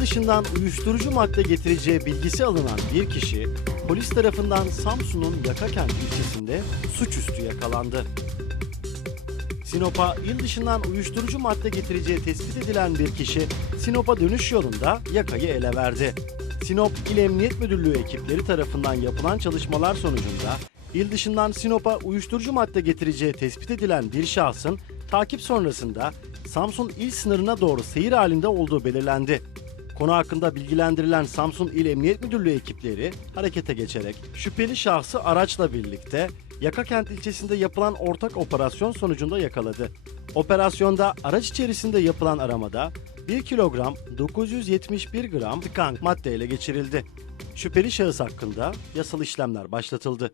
dışından uyuşturucu madde getireceği bilgisi alınan bir kişi polis tarafından Samsun'un Yakakent ilçesinde suçüstü yakalandı. Sinop'a il dışından uyuşturucu madde getireceği tespit edilen bir kişi Sinop'a dönüş yolunda yakayı ele verdi. Sinop İl Emniyet Müdürlüğü ekipleri tarafından yapılan çalışmalar sonucunda il dışından Sinop'a uyuşturucu madde getireceği tespit edilen bir şahsın takip sonrasında Samsun il sınırına doğru seyir halinde olduğu belirlendi. Konu hakkında bilgilendirilen Samsun İl Emniyet Müdürlüğü ekipleri harekete geçerek şüpheli şahsı araçla birlikte Yakakent ilçesinde yapılan ortak operasyon sonucunda yakaladı. Operasyonda araç içerisinde yapılan aramada 1 kilogram 971 gram tıkan madde ele geçirildi. Şüpheli şahıs hakkında yasal işlemler başlatıldı.